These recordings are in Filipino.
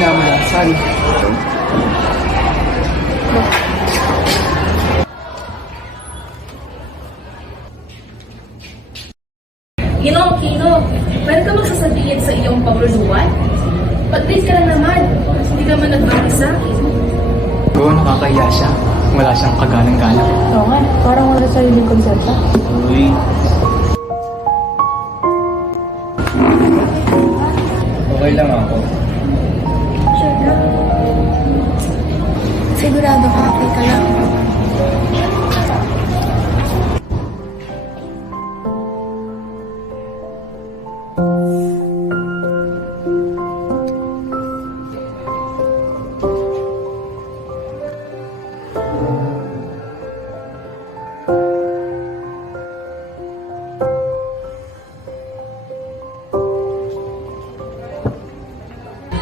minamalasan. Kino, pwede ka magsasabihin sa iyong pamuluan? Pag-date ka lang naman, hindi ka man nagbati sa akin. Oo, nakakahiya siya. Wala siyang kagalang-galang. Oo nga, parang wala sariling konsepto. Uy. Okay lang ako. Sure na. Sigurado ka, okay ka lang.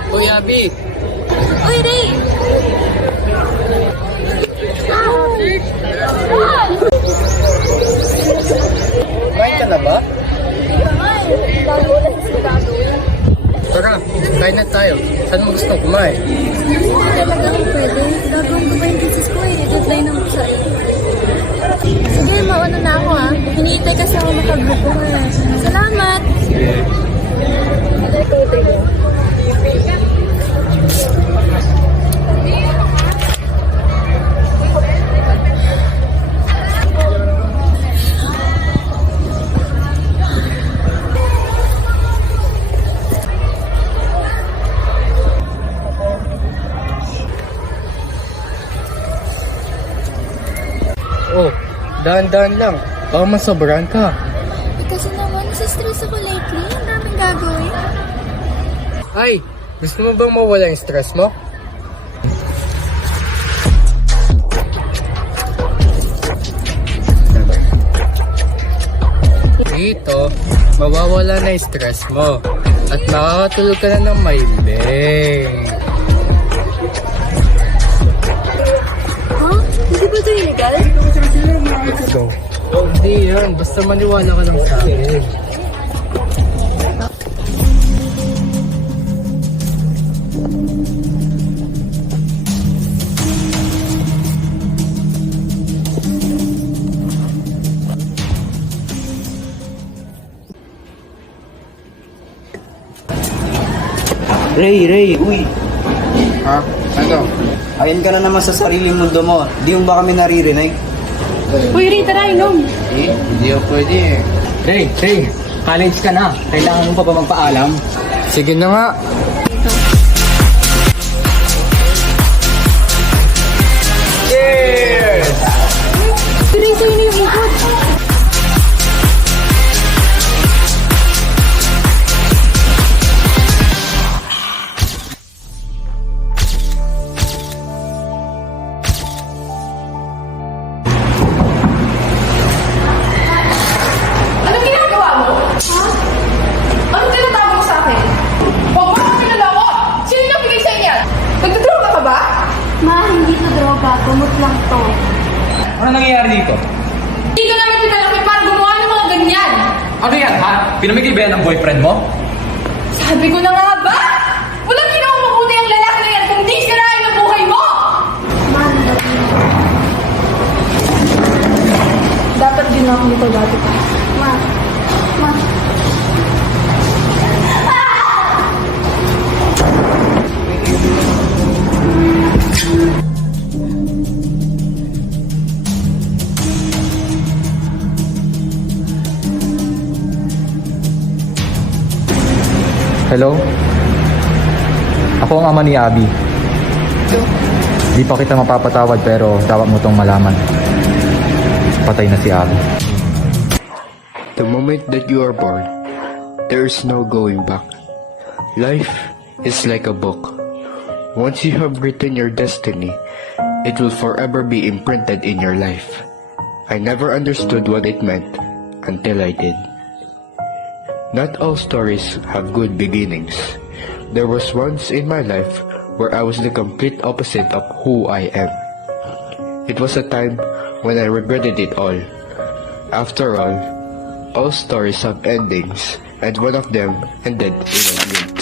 Uy, Abby! Uy, Ray! Kumain ka na ba? Tara, kain na tayo. Saan mo gusto kumain? Talaga kung pwede. Gagawin ko pa yung thesis ko eh. Deadline na ko sa iyo. Sige, mauna na ako ah. Hinihintay kasi ako makagrupo nga. Salamat! Oh, dahan-dahan lang. Baka masobrahan ka. Kasi naman, nasa-stress ako lately. Ang daming gagawin. Ay, gusto mo bang mawala yung stress mo? Dito, mawawala na yung stress mo. At makakatulog ka na ng mahimbing. Ha? Hindi ba ito illegal? Let's go. Oh, hindi yan. Basta maniwala ka lang sa akin. Ray, uy. Ha? Ano? Ayan ka na naman sa sariling mundo mo. Di mo ba kami naririnig? Uy, Ray, tara, inom. Hindi ako pwede. Ray, college ka na. Kailangan mo pa ba magpaalam? Sige na nga. Ray, sa'yo na yung ikot. Anong ginagawa mo? Ha? Anong tinatawag mo sa akin? Huwag mo kang pinaloko! Sino nagbigay sa inyo? Nagdodroga ka ba? Ma, hindi to droga. Gamot lang to. Ano nangyayari dito? Hindi ka namin pinalaki para gumawa ng mga ganyan! Ano yan, ha? Pinamigay ba yan ng boyfriend mo? Sabi ko na nga ba? Walang ginawang mabuti ang lalaki na yan kung di sirain ang buhay mo! Ma, Dapat ginawa ko dati pa. Ma. Hello? Ako ang ama ni Abby. Di pa kita mapapatawad pero dapat mo tong malaman. Patay na si Abby. The moment that you are born, there is no going back. Life is like a book. Once you have written your destiny, it will forever be imprinted in your life. I never understood what it meant until I did. Not all stories have good beginnings. There was once in my life where I was the complete opposite of who I am. It was a time when I regretted it all. After all stories have endings, and one of them ended in a dream.